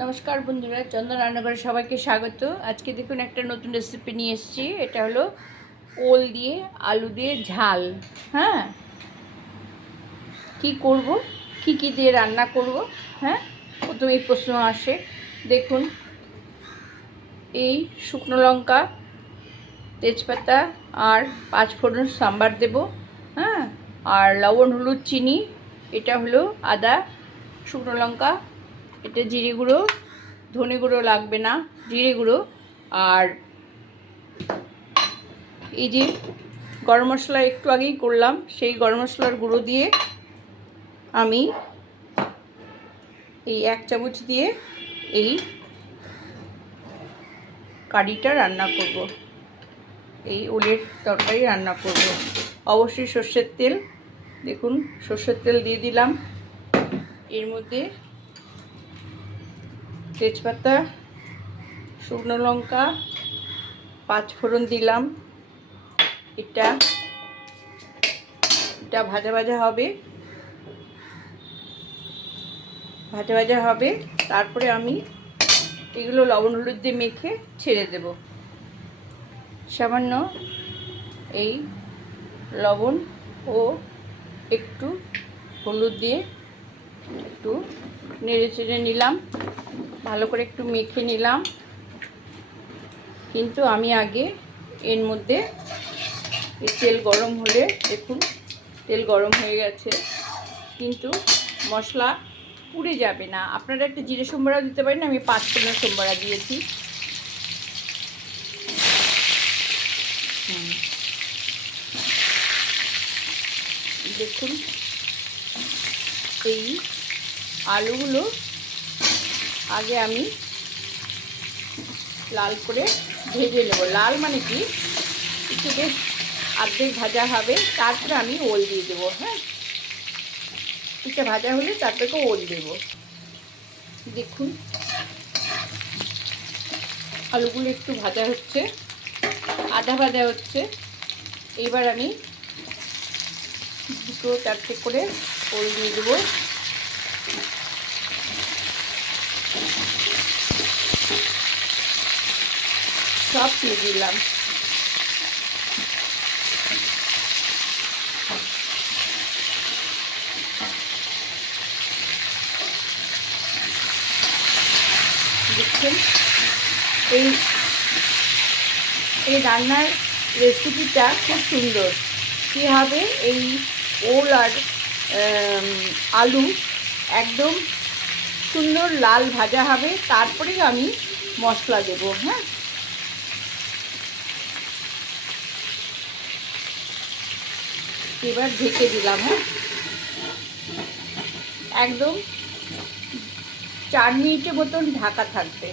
নমস্কার বন্ধুরা, চন্দন রান্নাঘরে সবাইকে স্বাগত। আজকে দেখুন একটা নতুন রেসিপি নিয়ে এসেছি, এটা হলো ওল দিয়ে আলু দিয়ে ঝাল। হ্যাঁ? কি করব? কি কি দিয়ে রান্না করব? হ্যাঁ? প্রথমেই প্রশ্ন আসে, দেখুন। এই শুকনো লঙ্কা, তেজপাতা আর পাঁচ ফোড়ন সাম্বার দেব হ্যাঁ? আর লবণ, হলুদ, চিনি, এটা হলো আদা, শুকনো লঙ্কা এটা জিরে গুঁড়ো, ধনে গুঁড়ো লাগবে না, জিরে গুঁড়ো। আর এই যে গরম মশলা একটু আগেই করলাম, সেই গরম মশলার গুঁড়ো দিয়ে আমি এই এক চামচ দিয়ে এই কারিটা রান্না করব। এই ওলের তরকারি রান্না করব। অবশ্যই সর্ষের তেল, দেখুন সর্ষের তেল দিয়ে দিলাম। এর মধ্যে তেজপাতা, শুকনো লঙ্কা, পাঁচ ফোড়ন দিলাম। এটা এটা ভাজা ভাজা হবে। ভাজা ভাজা হবে। তারপরে আমি এগুলো লবণ হলুদ দিয়ে মেখে ছেড়ে দেব। সামান্য এই লবণ ও একটু হলুদ দিয়ে একটু নেড়ে চেড়ে নিলাম। ভালো করে একটু মেখে নিলাম। কিন্তু আমি আগে এর মধ্যে তেল গরম হলে, দেখুন, তেল গরম হয়ে গেছে। কিন্তু মশলা পুড়ে যাবে না। আপনারা একটা জিরে সোমবারা দিতে পারেন, আমি পাঁচ ফোড়ন সোমবারা দিয়েছি। দেখুন, এই আলুগুলো আগে আমি লাল করে ভেজে নেব। লাল মানে কি? একটু বেশ অর্ধেক ভাজা হবে, তারপরে আমি ওল দিয়ে দেবো হ্যাঁ? এটা ভাজা হলে তারপরে ওল দেব। দেখুন। আলুগুলো একটু ভাজা হচ্ছে, আধা ভাজা হচ্ছে। এবার আমি দুটো চারটে করে ওল দিয়ে দেবো। সব দিয়ে দিলাম। দেখছেন এই এই রান্নার রেসিপিটা খুব সুন্দর। কী হবে এই ওল আর আলু একদম সুন্দর লাল ভাজা হবে তারপরে আমি মশলা দেবো হ্যাঁ? এবার ঢেকে দিলাম হ্যাঁ? একদম চার মিনিটের মতন ঢাকা থাকবে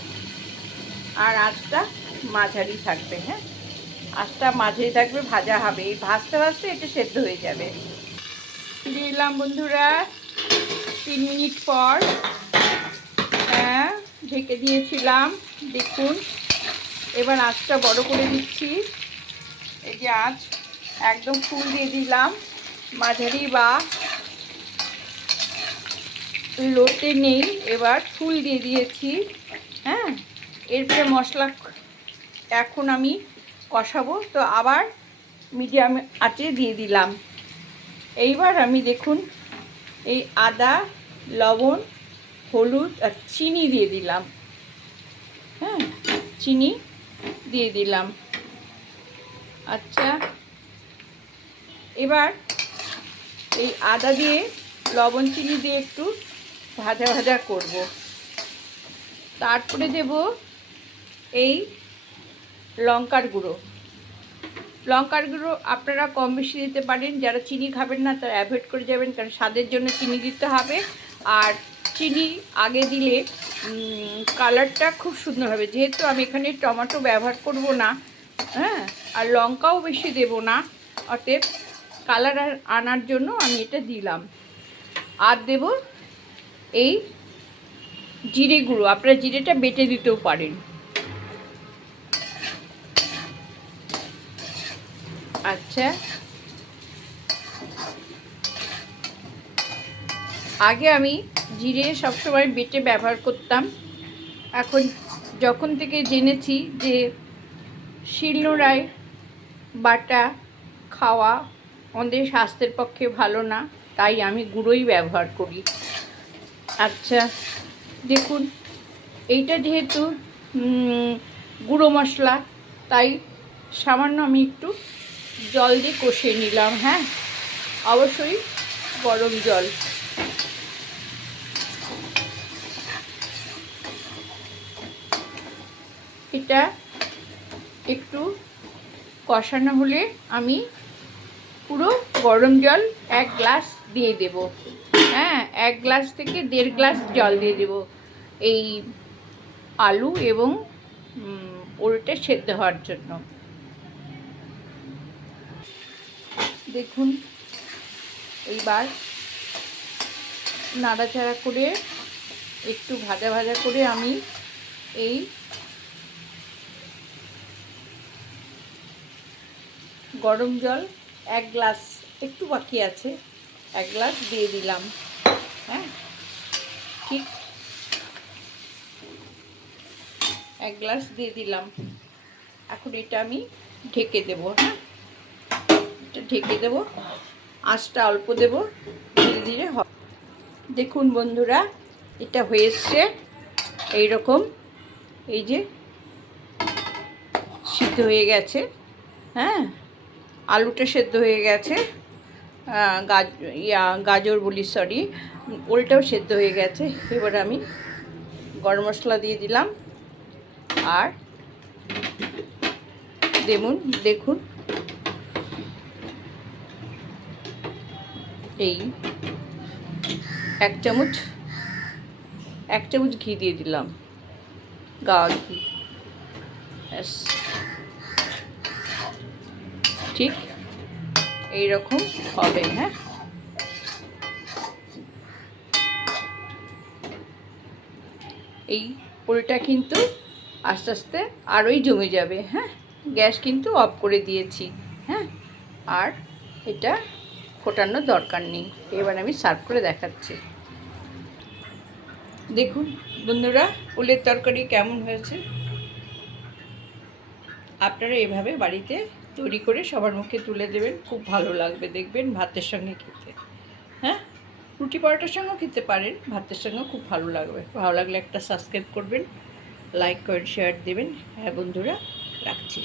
আর আঁচটা মাঝারি থাকবে হ্যাঁ? আঁচটা মাঝারি থাকবে, ভাজা হবে। এই ভাজতে ভাজতে এটা সেদ্ধ হয়ে যাবে। ফিরে এলাম বন্ধুরা, তিন মিনিট পর হ্যাঁ ঢেকে দিয়েছিলাম। দেখুন, এবার আঁচটা বড় করে দিচ্ছি। এই যে আঁচ একদম ফুল দিয়ে দিলাম। মাঝারি বা লোটে নেই, এবার ফুল দিয়ে দিয়েছি। হ্যাঁ এরপরে মশলা এখন আমি কষাবো, তো আবার মিডিয়াম আঁচে দিয়ে দিলাম। এইবার আমি দেখুন, এই আদা, লবণ, হলুদ আর চিনি দিয়ে দিলাম। হ্যাঁ চিনি দিয়ে দিলাম। আচ্ছা এবার এই আদা দিয়ে লবণ চিনি দিয়ে একটু ভাজা ভাজা করব। তারপরে দেব এই লঙ্কার গুঁড়ো। লঙ্কার গুঁড়ো আপনারা কম বেশি দিতে পারেন, যারা চিনি খাবেন না তারা অ্যাভয়েড করে যাবেন, কারণ স্বাদের জন্য চিনি দিতে হবে। আর চিনি আগে দিলে কালারটা খুব সুন্দর হবে। যেহেতু আমি এখানে টমেটো ব্যবহার করব না হ্যাঁ আর লঙ্কাও বেশি দেব না, অতএব কালার আনার জন্য আমি এটা দিলাম। আর দেব এই জিরে গুঁড়ো। আপনারা জিরেটা বেটে দিতেও পারেন। আচ্ছা। আগে আমি জিরে সবসময় বেটে ব্যবহার করতাম। এখন যখন থেকে জেনেছি যে শিলনোড়ায় বাটা খাওয়া আমাদের স্বাস্থ্যের পক্ষে ভালো না, তাই আমি গুঁড়োই ব্যবহার করি। আচ্ছা দেখুন, এইটা যেহেতু গুঁড়ো মশলা, তাই সামান্য আমি একটু জল দিয়ে কষিয়ে নিলাম হ্যাঁ? অবশ্যই গরম জল। এটা একটু কষানো হলে আমি পুরো গরম জল এক গ্লাস দিয়ে দেব। হ্যাঁ এক গ্লাস থেকে দেড় গ্লাস জল দিয়ে দেব। এই আলু এবং ওলটা সেদ্ধ হওয়ার জন্য। দেখুন, এইবার নাড়াচাড়া করে, একটু ভাজা ভাজা করে আমি এই গরম জল এক গ্লাস একটু বাকি আছে। এক গ্লাস দিয়ে দিলাম। হ্যাঁ? ঠিক। এক গ্লাস দিয়ে দিলাম। এখন এটা আমি ঢেকে দেবো হ্যাঁ? এটা ঢেকে দেবো। আঁচটা অল্প দেব। ধীরে ধীরে হবে দেখুন বন্ধুরা, এটা হয়েছে এসছে। এইরকম। এই যে সিদ্ধ হয়ে গেছে। হ্যাঁ? আলুটা সেদ্ধ হয়ে গেছে। গাজ, ইয়া, গাজর বলি সরি ওলটাও সেদ্ধ হয়ে গেছে। এবার আমি গরম মশলা দিয়ে দিলাম। আর দেখুন দেখুন। এই এক চামচ এক চামচ ঘি দিয়ে দিলাম। গা, ঘি। ব্যাস। ঠিক এই রকম হবে হ্যাঁ? এই পোলটা কিন্তু আস্তে আস্তে আরোই জমে যাবে হ্যাঁ? গ্যাস কিন্তু অফ করে দিয়েছি হ্যাঁ? আর এটা ফোটানোর দরকার নেই। এবার আমি সার্ভ করে দেখাচ্ছি। দেখুন বন্ধুরা, উলের তরকারি কেমন হয়েছে? আপনারা এভাবে বাড়িতে তৈরি করে সবার মুখে তুলে দেবেন, খুব ভালো লাগবে দেখবেন ভাতের সঙ্গে খেতে। হ্যাঁ? রুটি পরোটার সঙ্গেও খেতে পারেন, ভাতের সঙ্গেও খুব ভালো লাগবে। ভালো লাগলে একটা সাবস্ক্রাইব করবেন লাইক করেন শেয়ার দেবেন। হ্যাঁ বন্ধুরা, রাখছি।